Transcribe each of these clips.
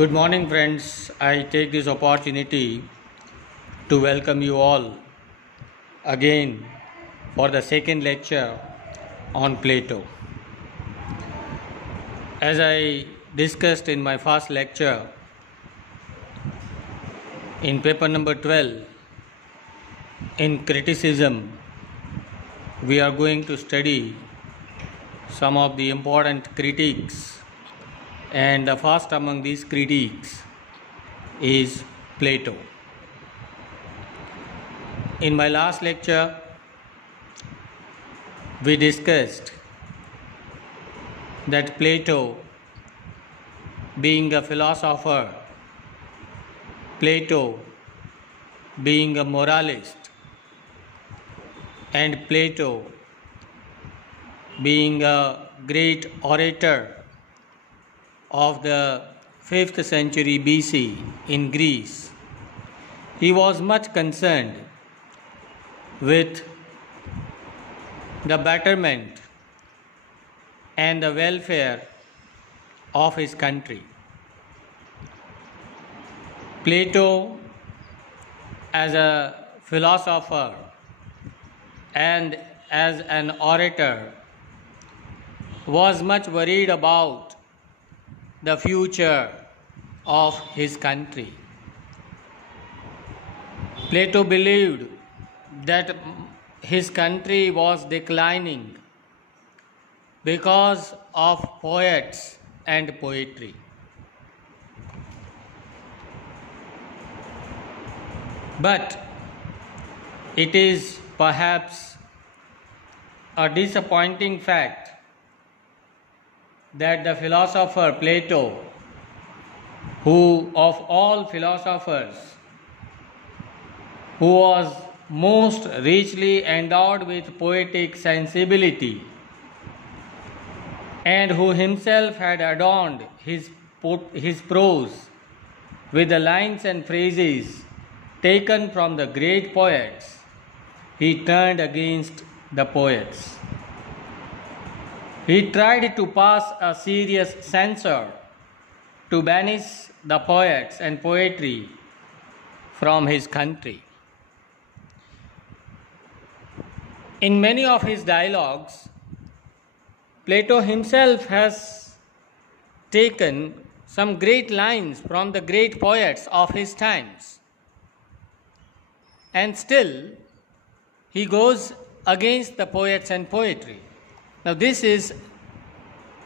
Good morning, friends. I take this opportunity to welcome you all again for the second lecture on Plato. As I discussed in my first lecture, in paper number 12, in criticism, we are going to study some of the important critiques, and the first among these critiques is Plato. In my last lecture, we discussed that Plato, being a philosopher, Plato being a moralist, and Plato being a great orator of the 5th century BC in Greece, he was much concerned with the betterment and the welfare of his country. Plato, as a philosopher and as an orator, was much worried about the future of his country. Plato believed that his country was declining because of poets and poetry. But it is perhaps a disappointing fact that the philosopher Plato, who of all philosophers, who was most richly endowed with poetic sensibility and who himself had adorned his prose with the lines and phrases taken from the great poets, he turned against the poets. He tried to pass a serious censure to banish the poets and poetry from his country. In many of his dialogues, Plato himself has taken some great lines from the great poets of his times, and still he goes against the poets and poetry. Now, this is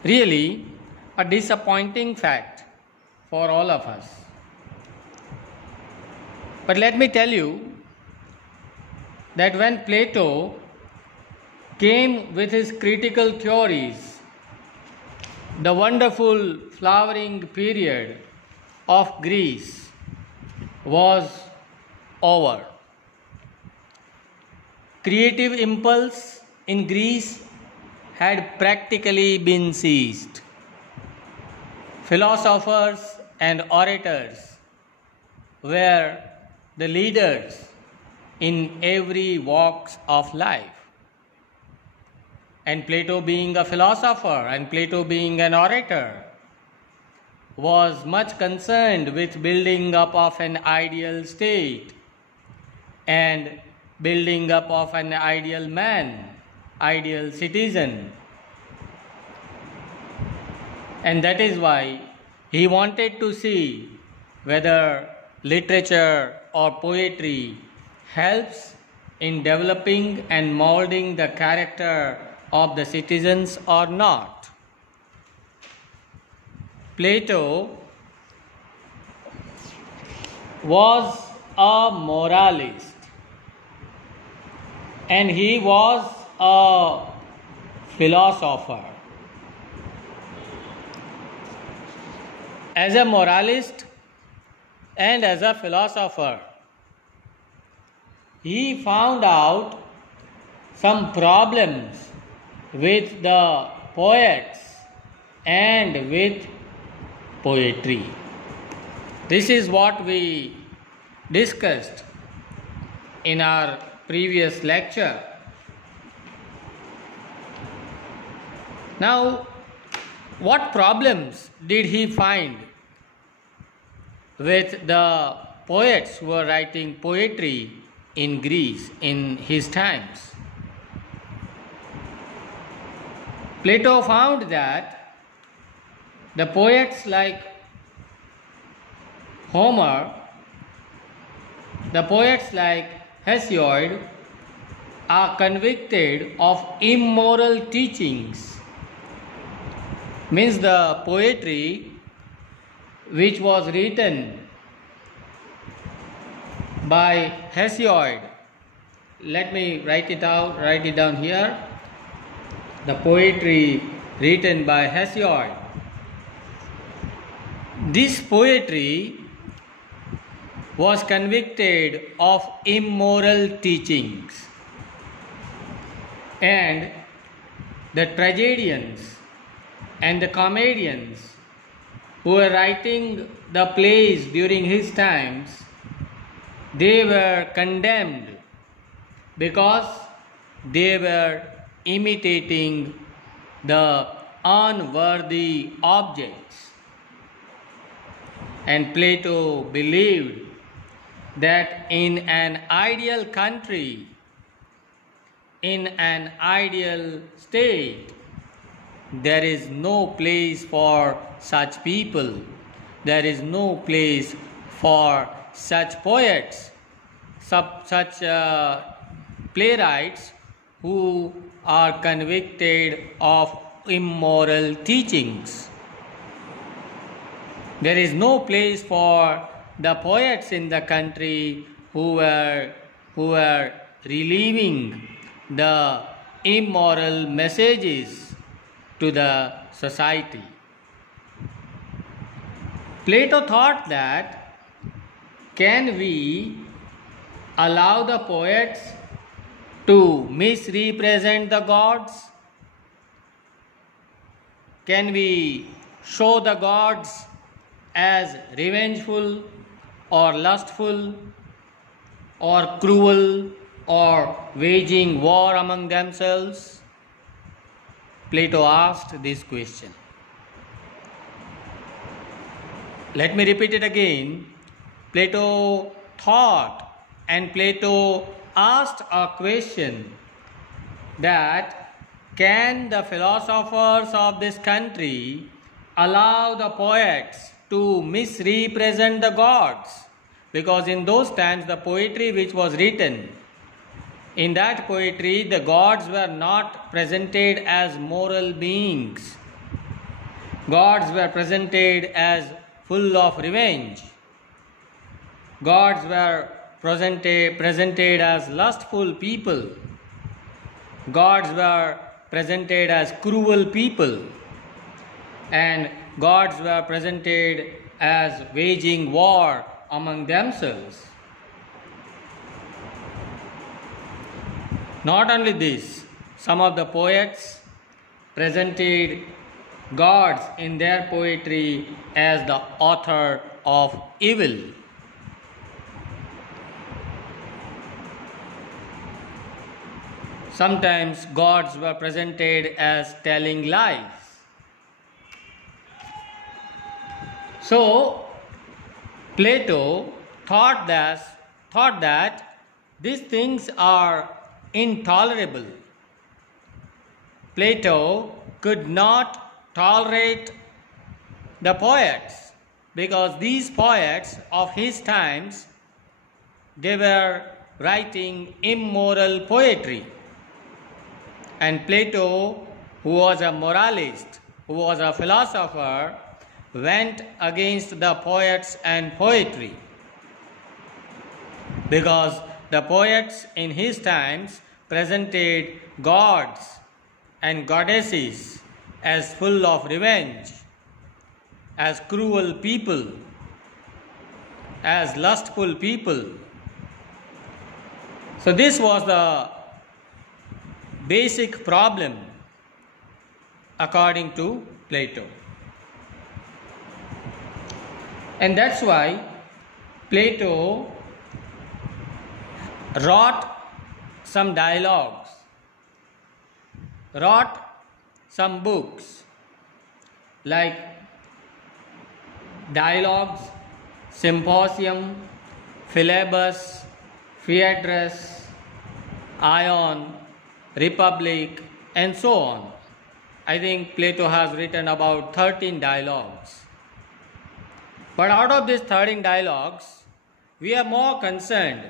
really a disappointing fact for all of us. But let me tell you that when Plato came with his critical theories, the wonderful flowering period of Greece was over. Creative impulse in Greece had practically been seized. Philosophers and orators were the leaders in every walk of life. And Plato, being a philosopher and Plato being an orator, was much concerned with building up of an ideal state and building up of an ideal man, ideal citizen. And that is why he wanted to see whether literature or poetry helps in developing and molding the character of the citizens or not. Plato was a moralist, and he was a philosopher. As a moralist and as a philosopher, he found out some problems with the poets and with poetry. This is what we discussed in our previous lecture. Now, what problems did he find with the poets who were writing poetry in Greece in his times. Plato found that the poets like Homer, the poets like Hesiod are convicted of immoral teachings. Means the poetry which was written by Hesiod. Let me write it down here. The poetry written by Hesiod. This poetry was convicted of immoral teachings, and the tragedians and the comedians who were writing the plays during his times, they were condemned because they were imitating the unworthy objects. And Plato believed that in an ideal country, in an ideal state, there is no place for such people. There is no place for such poets, such playwrights who are convicted of immoral teachings. There is no place for the poets in the country who were relieving the immoral messages to the society. Plato thought that, can we allow the poets to misrepresent the gods? Can we show the gods as revengeful or lustful or cruel or waging war among themselves? Plato asked this question. Let me repeat it again. Plato thought and Plato asked a question that, can the philosophers of this country allow the poets to misrepresent the gods? Because in those times the poetry which was written, in that poetry the gods were not presented as moral beings. Gods were presented as full of revenge. Gods were presented as lustful people. Gods were presented as cruel people. And gods were presented as waging war among themselves. Not only this, some of the poets presented gods in their poetry as the author of evil. Sometimes gods were presented as telling lies. So Plato thought that these things are intolerable. Plato could not tolerate the poets because these poets of his times, they were writing immoral poetry. And Plato, who was a moralist, who was a philosopher, went against the poets and poetry, because the poets in his times presented gods and goddesses as full of revenge, as cruel people, as lustful people. So this was the basic problem according to Plato. And that's why Plato wrote some dialogues, wrote some books like dialogues, symposium, Philebus, Phaedrus, Ion, Republic, and so on. I think Plato has written about 13 dialogues. But out of these 13 dialogues, we are more concerned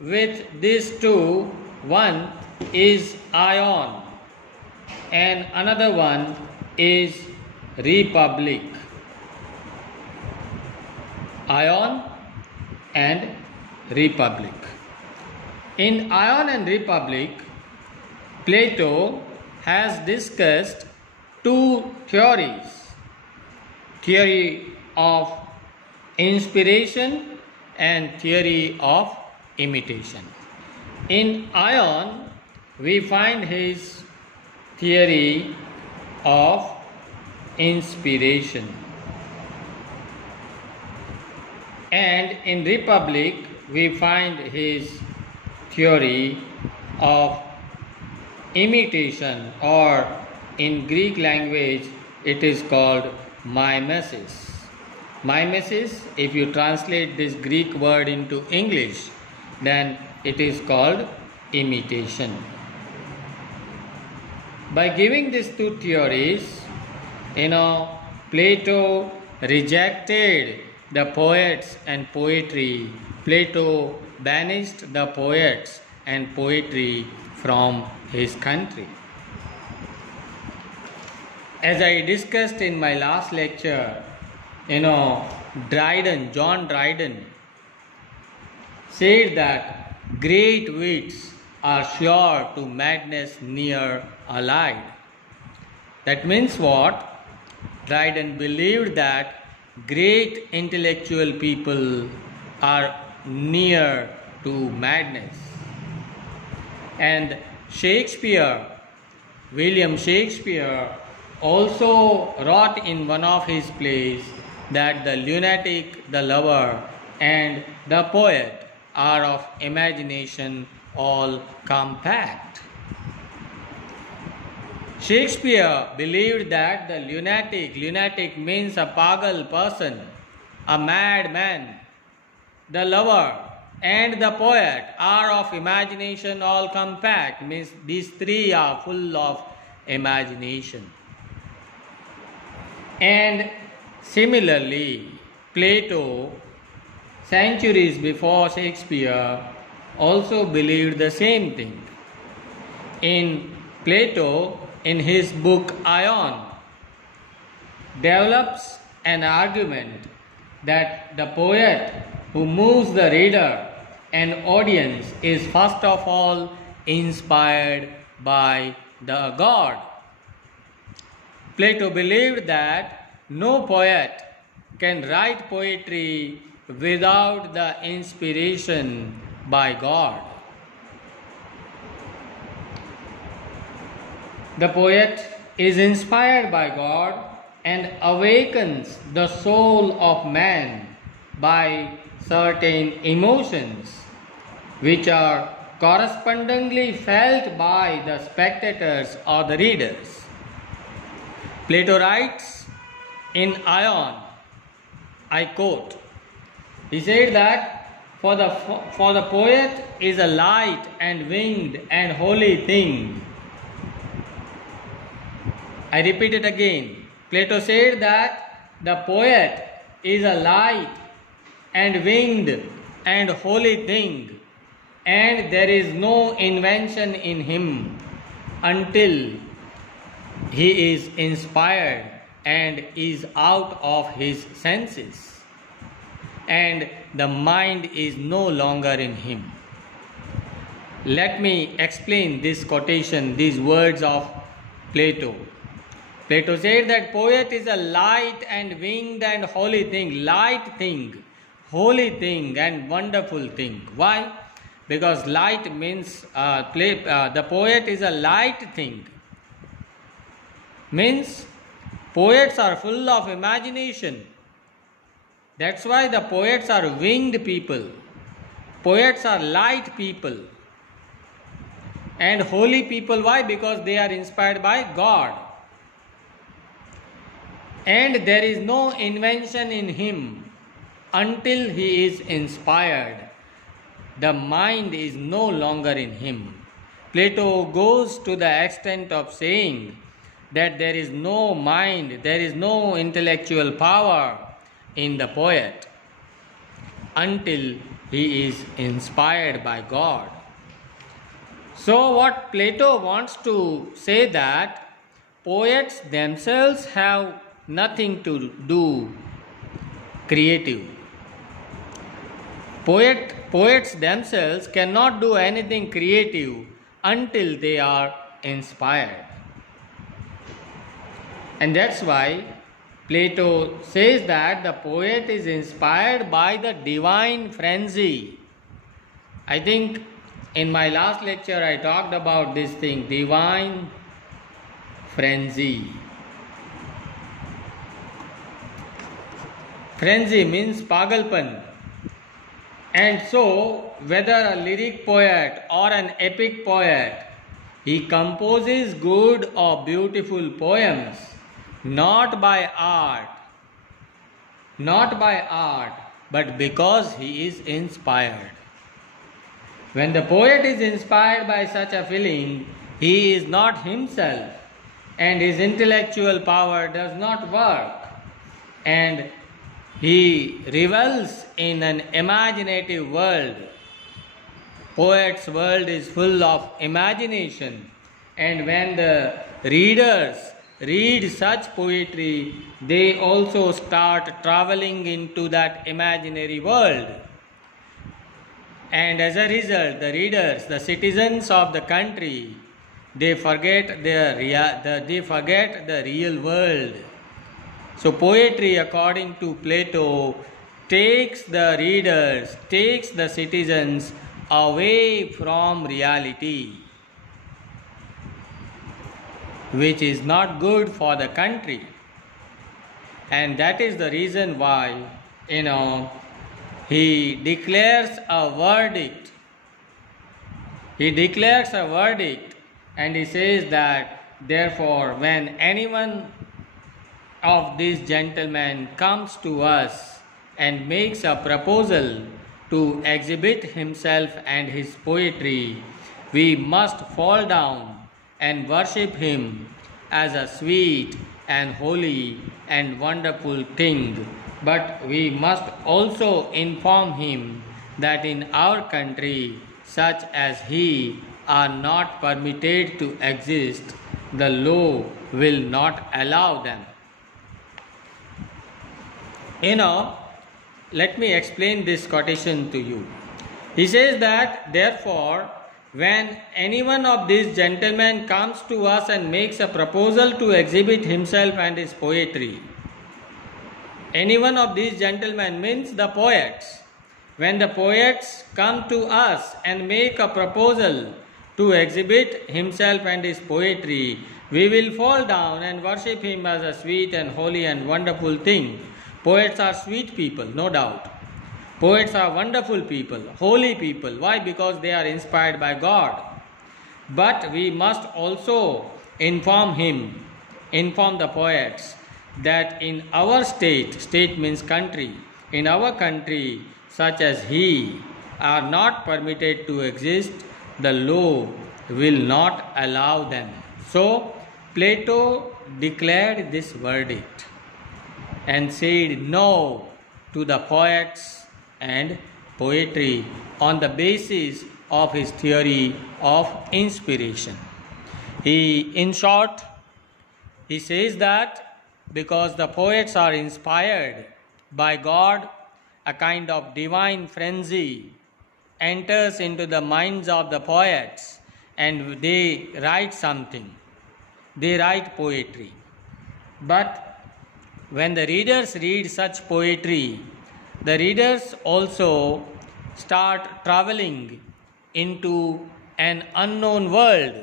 with these two. One is Ion and another one is Republic. Ion and Republic. In Ion and Republic, Plato has discussed two theories. Theory of inspiration and theory of imitation. In Ion, we find his theory of inspiration. And in Republic, we find his theory of imitation, or in Greek language it is called mimesis. Mimesis, if you translate this Greek word into English, then it is called imitation. By giving these two theories, Plato rejected the poets and poetry. Plato banished the poets and poetry from his country. As I discussed in my last lecture, John Dryden said that great wits are sure to madness near allied. That means what? Dryden believed that great intellectual people are near to madness. And William Shakespeare also wrote in one of his plays that the lunatic, the lover, and the poet are of imagination all compact. Shakespeare believed that the lunatic means a pagal person, a madman, the lover, and the poet are of imagination all compact, means these three are full of imagination. And similarly, Plato, centuries before Shakespeare, also believed the same thing. Plato, in his book Ion, develops an argument that the poet who moves the reader and audience is first of all inspired by the God. Plato believed that no poet can write poetry without the inspiration by God. The poet is inspired by God and awakens the soul of man by certain emotions which are correspondingly felt by the spectators or the readers. Plato writes in Ion, I quote, he said that for the poet is a light and winged and holy thing. I repeat it again. Plato said that the poet is a light and winged and holy thing, and there is no invention in him until he is inspired and is out of his senses, and the mind is no longer in him. Let me explain this quotation, these words of Plato. Plato said that poet is a light and winged and holy thing. Light thing, holy thing, and wonderful thing. Why? Because light means the poet is a light thing. Means poets are full of imagination. That's why the poets are winged people. Poets are light people. And holy people, why? Because they are inspired by God. And there is no invention in him until he is inspired, the mind is no longer in him. Plato goes to the extent of saying that there is no mind, there is no intellectual power in the poet until he is inspired by God. So what Plato wants to say that poets themselves have nothing to do creative. Poets themselves cannot do anything creative until they are inspired. And that's why Plato says that the poet is inspired by the divine frenzy. I think in my last lecture I talked about this thing, divine frenzy. Frenzy means pagalpan. And so, whether a lyric poet or an epic poet, he composes good or beautiful poems not by art, but because he is inspired. When the poet is inspired by such a feeling, he is not himself, and his intellectual power does not work, and he revels in an imaginative world. Poet's world is full of imagination, and when the readers read such poetry, they also start traveling into that imaginary world. And as a result, the readers, the citizens of the country, they forget the real world. So poetry, according to Plato, takes the readers, takes the citizens away from reality, which is not good for the country. And that is the reason why, he declares a verdict. He declares a verdict and he says that, therefore, when anyone of these gentlemen comes to us and makes a proposal to exhibit himself and his poetry, we must fall down and worship him as a sweet and holy and wonderful thing. But we must also inform him that in our country such as he are not permitted to exist. The law will not allow them. Let me explain this quotation to you. He says that, therefore, when any one of these gentlemen comes to us and makes a proposal to exhibit himself and his poetry, any one of these gentlemen means the poets. When the poets come to us and make a proposal to exhibit himself and his poetry, we will fall down and worship him as a sweet and holy and wonderful thing. Poets are sweet people, no doubt. Poets are wonderful people, holy people. Why? Because they are inspired by God. But we must also inform the poets, that in our state means country, in our country, such as he are not permitted to exist, the law will not allow them. So, Plato declared this verdict and said no to the poets and poetry on the basis of his theory of inspiration. In short, he says that because the poets are inspired by God, a kind of divine frenzy enters into the minds of the poets and they write something. They write poetry. But when the readers read such poetry, the readers also start traveling into an unknown world.